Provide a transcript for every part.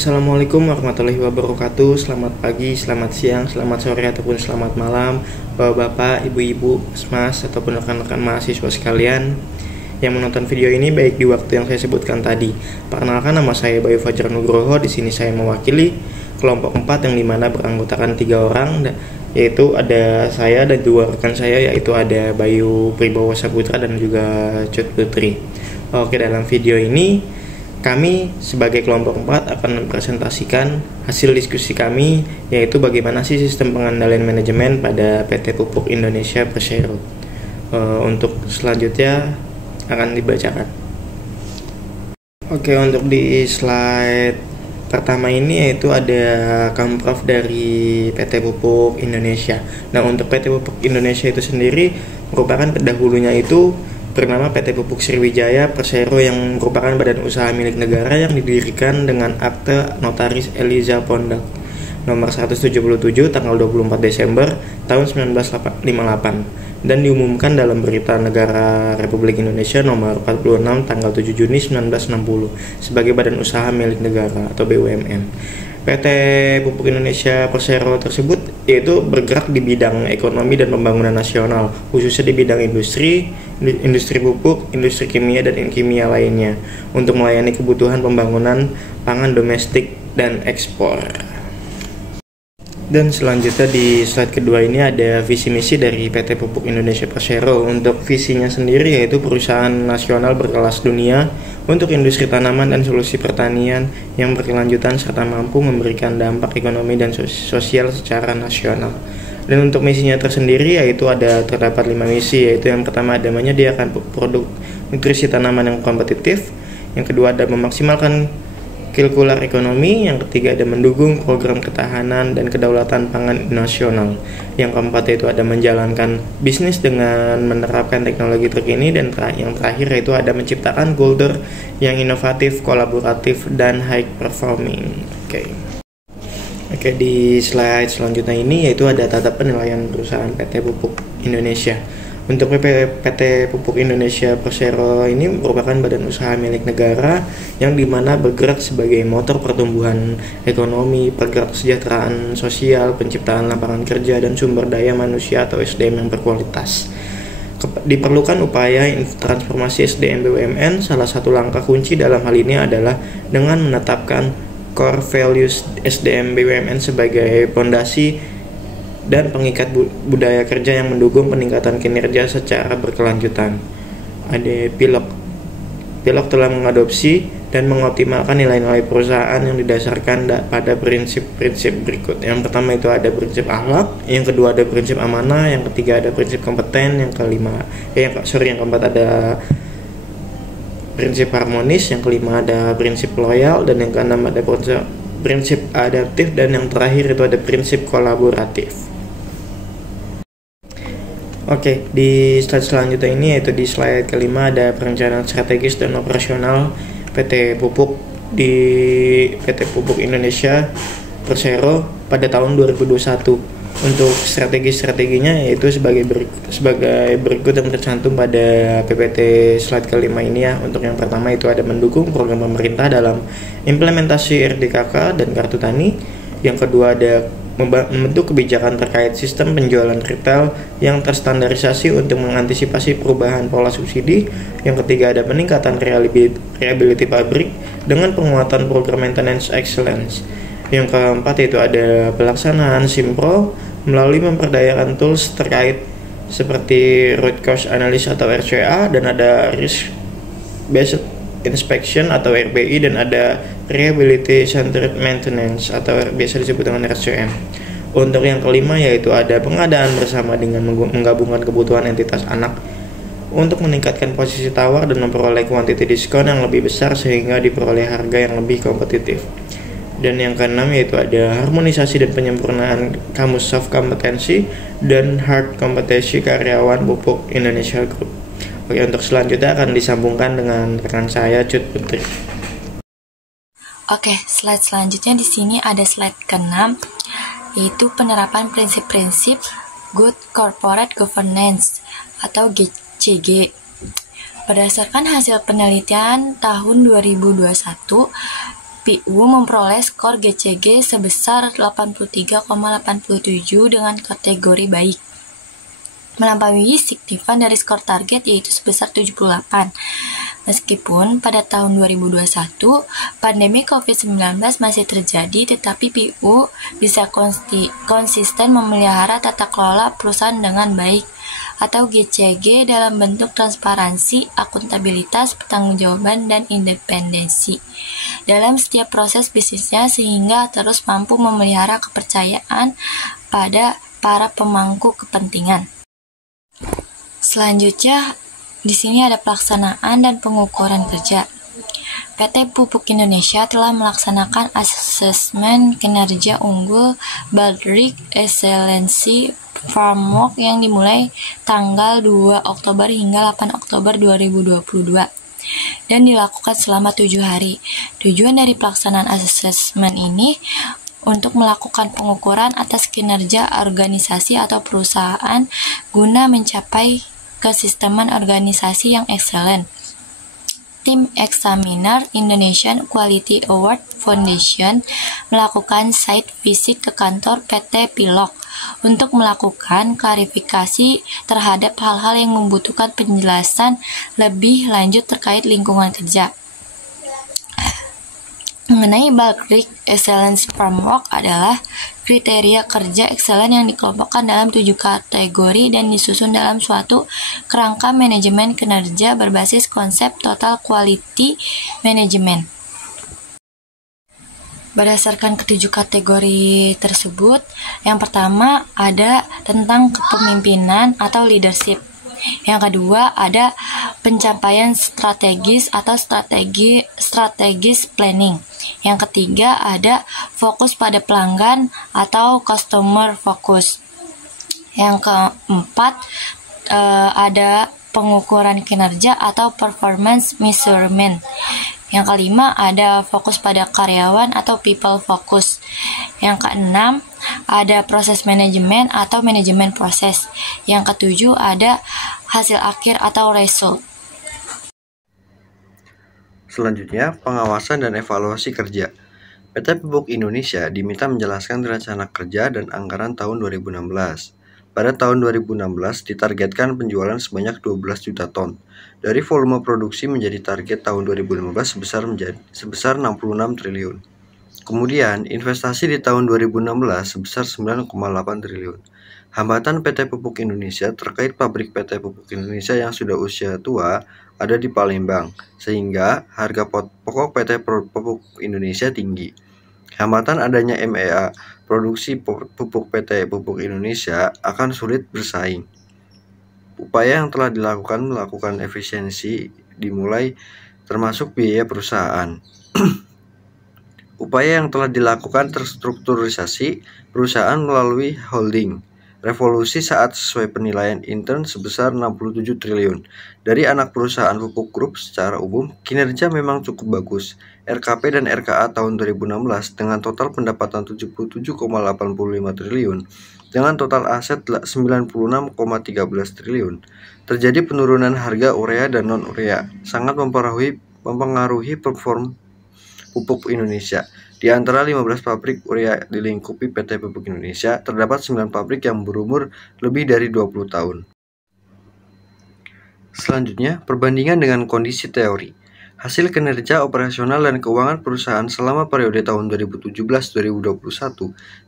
Assalamualaikum warahmatullahi wabarakatuh. Selamat pagi, selamat siang, selamat sore, ataupun selamat malam bapak-bapak, ibu-ibu, mas, ataupun rekan-rekan mahasiswa sekalian yang menonton video ini baik di waktu yang saya sebutkan tadi. Perkenalkan, nama saya Bayu Fajar Nugroho. Di sini saya mewakili kelompok 4 yang dimana beranggotakan 3 orang, yaitu ada saya dan 2 rekan saya, yaitu ada Bayu Pribowo Saputra dan juga Cut Putri. Oke, dalam video ini kami sebagai kelompok 4 akan mempresentasikan hasil diskusi kami, yaitu bagaimana sih sistem pengendalian manajemen pada PT Pupuk Indonesia Persero. Untuk selanjutnya akan dibacakan. Oke, untuk di slide pertama ini yaitu ada kamprov dari PT Pupuk Indonesia. Nah, untuk PT Pupuk Indonesia itu sendiri merupakan pendahulunya itu bernama PT Pupuk Sriwijaya Persero, yang merupakan badan usaha milik negara yang didirikan dengan akte notaris Eliza Pondak nomor 177 tanggal 24 Desember tahun 1958 dan diumumkan dalam Berita Negara Republik Indonesia nomor 46 tanggal 7 Juni 1960 sebagai badan usaha milik negara atau BUMN. PT Pupuk Indonesia Persero tersebut yaitu bergerak di bidang ekonomi dan pembangunan nasional, khususnya di bidang industri pupuk, industri kimia, dan kimia lainnya, untuk melayani kebutuhan pembangunan pangan domestik dan ekspor. Dan selanjutnya di slide kedua ini ada visi misi dari PT Pupuk Indonesia Persero. Untuk visinya sendiri yaitu perusahaan nasional berkelas dunia untuk industri tanaman dan solusi pertanian yang berkelanjutan serta mampu memberikan dampak ekonomi dan sosial secara nasional. Dan untuk misinya tersendiri yaitu terdapat 5 misi, yaitu yang pertama ada menyediakan produk nutrisi tanaman yang kompetitif, yang kedua ada memaksimalkan kirkular ekonomi, yang ketiga ada mendukung program ketahanan dan kedaulatan pangan nasional, yang keempat yaitu ada menjalankan bisnis dengan menerapkan teknologi terkini, dan yang terakhir yaitu ada menciptakan kultur yang inovatif, kolaboratif, dan high performing. Oke, di slide selanjutnya ini yaitu ada tata penilaian perusahaan PT Pupuk Indonesia. Untuk PT Pupuk Indonesia Persero ini merupakan badan usaha milik negara yang dimana bergerak sebagai motor pertumbuhan ekonomi, pergerak kesejahteraan sosial, penciptaan lapangan kerja, dan sumber daya manusia atau SDM yang berkualitas. Diperlukan upaya transformasi SDM BUMN. Salah satu langkah kunci dalam hal ini adalah dengan menetapkan core values SDM BUMN sebagai fondasi dan pengikat budaya kerja yang mendukung peningkatan kinerja secara berkelanjutan. Ada Pilog telah mengadopsi dan mengoptimalkan nilai-nilai perusahaan yang didasarkan pada prinsip-prinsip berikut. Yang pertama itu ada prinsip akhlak, yang kedua ada prinsip amanah, yang ketiga ada prinsip kompeten, yang keempat ada prinsip harmonis, yang kelima ada prinsip loyal, dan yang keenam ada prinsip adaptif, dan yang terakhir itu ada prinsip kolaboratif. Oke, di slide selanjutnya ini yaitu di slide kelima ada perencanaan strategis dan operasional PT Pupuk Indonesia Persero pada tahun 2021. Untuk strateginya yaitu sebagai berikut yang tercantum pada PPT slide kelima ini ya. Untuk yang pertama itu ada mendukung program pemerintah dalam implementasi RDKK dan Kartu Tani. Yang kedua ada membentuk kebijakan terkait sistem penjualan retail yang terstandarisasi untuk mengantisipasi perubahan pola subsidi. Yang ketiga ada peningkatan reliability pabrik dengan penguatan program maintenance excellence. Yang keempat itu ada pelaksanaan SIMPRO melalui memperdayakan tools terkait seperti root cause analysis atau RCA, dan ada risk based inspection atau RBI, dan ada reliability centered maintenance atau biasa disebut dengan RCM. Untuk yang kelima yaitu ada pengadaan bersama dengan menggabungkan kebutuhan entitas anak untuk meningkatkan posisi tawar dan memperoleh kuantiti diskon yang lebih besar sehingga diperoleh harga yang lebih kompetitif. Dan yang keenam yaitu ada harmonisasi dan penyempurnaan kamus soft kompetensi dan hard kompetensi karyawan Pupuk Indonesia Group. Oke, untuk selanjutnya akan disambungkan dengan rekan saya Cut Putri. Oke, slide selanjutnya di sini ada slide ke-6, yaitu penerapan prinsip-prinsip Good Corporate Governance atau GCG. Berdasarkan hasil penelitian tahun 2021, PU memperoleh skor GCG sebesar 83,87 dengan kategori baik, melampaui signifikan dari skor target yaitu sebesar 78. Meskipun pada tahun 2021 pandemi COVID-19 masih terjadi, tetapi PU bisa konsisten memelihara tata kelola perusahaan dengan baik atau GCG dalam bentuk transparansi, akuntabilitas, pertanggungjawaban, dan independensi dalam setiap proses bisnisnya sehingga terus mampu memelihara kepercayaan pada para pemangku kepentingan. Selanjutnya, di sini ada pelaksanaan dan pengukuran kerja. PT Pupuk Indonesia telah melaksanakan asesmen kinerja unggul Baldrick Excellency Framework yang dimulai tanggal 2 Oktober hingga 8 Oktober 2022 dan dilakukan selama 7 hari. Tujuan dari pelaksanaan asesmen ini untuk melakukan pengukuran atas kinerja organisasi atau perusahaan guna mencapai kesisteman organisasi yang excellent. Tim Examiner Indonesian Quality Award Foundation melakukan site visit ke kantor PT Pilog untuk melakukan klarifikasi terhadap hal-hal yang membutuhkan penjelasan lebih lanjut terkait lingkungan kerja. Mengenai Baldrick Excellence Framework adalah kriteria kerja excellent yang dikelompokkan dalam 7 kategori dan disusun dalam suatu kerangka manajemen kinerja berbasis konsep Total Quality Management. Berdasarkan ketujuh kategori tersebut, yang pertama ada tentang kepemimpinan atau leadership. Yang kedua ada pencapaian strategis atau strategis planning. Yang ketiga ada fokus pada pelanggan atau customer focus. Yang keempat ada pengukuran kinerja atau performance measurement. Yang kelima ada fokus pada karyawan atau people focus. Yang keenam ada proses manajemen atau manajemen proses. Yang ketujuh ada hasil akhir atau result. Selanjutnya, pengawasan dan evaluasi kerja. PT Pupuk Indonesia diminta menjelaskan rencana kerja dan anggaran tahun 2016. Pada tahun 2016 ditargetkan penjualan sebanyak 12 juta ton. Dari volume produksi menjadi target tahun 2015 sebesar 66 triliun. Kemudian, investasi di tahun 2016 sebesar 9,8 triliun. Hambatan PT Pupuk Indonesia terkait pabrik PT Pupuk Indonesia yang sudah usia tua ada di Palembang, sehingga harga pokok PT Pupuk Indonesia tinggi. Hambatan adanya MEA, produksi pupuk PT Pupuk Indonesia akan sulit bersaing. Upaya yang telah dilakukan melakukan efisiensi dimulai termasuk biaya perusahaan. Upaya yang telah dilakukan terstrukturisasi perusahaan melalui holding. Revolusi saat sesuai penilaian intern sebesar 67 triliun. Dari anak perusahaan pupuk grup secara umum, kinerja memang cukup bagus. RKP dan RKA tahun 2016 dengan total pendapatan 77,85 triliun dengan total aset 96,13 triliun. Terjadi penurunan harga urea dan non-urea, sangat mempengaruhi perform pupuk Indonesia. Di antara 15 pabrik urea dilingkupi PT Pupuk Indonesia, terdapat 9 pabrik yang berumur lebih dari 20 tahun. Selanjutnya, perbandingan dengan kondisi teori. Hasil kinerja operasional dan keuangan perusahaan selama periode tahun 2017-2021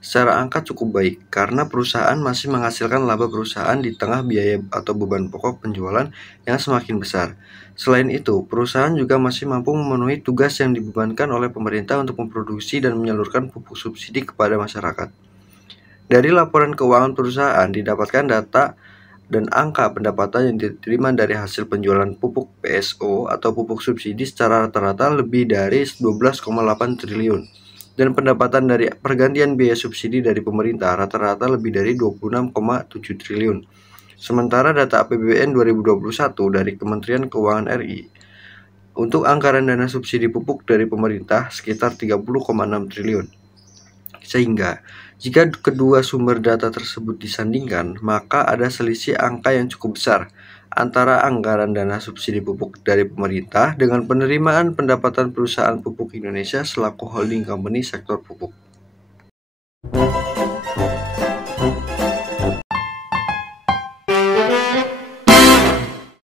secara angka cukup baik karena perusahaan masih menghasilkan laba perusahaan di tengah biaya atau beban pokok penjualan yang semakin besar. Selain itu, perusahaan juga masih mampu memenuhi tugas yang dibebankan oleh pemerintah untuk memproduksi dan menyalurkan pupuk subsidi kepada masyarakat. Dari laporan keuangan perusahaan didapatkan data dan angka pendapatan yang diterima dari hasil penjualan pupuk PSO atau pupuk subsidi secara rata-rata lebih dari 12,8 triliun dan pendapatan dari pergantian biaya subsidi dari pemerintah rata-rata lebih dari 26,7 triliun. Sementara data APBN 2021 dari Kementerian Keuangan RI untuk anggaran dana subsidi pupuk dari pemerintah sekitar 30,6 triliun. Sehingga, jika kedua sumber data tersebut disandingkan, maka ada selisih angka yang cukup besar antara anggaran dana subsidi pupuk dari pemerintah dengan penerimaan pendapatan perusahaan pupuk Indonesia selaku holding company sektor pupuk.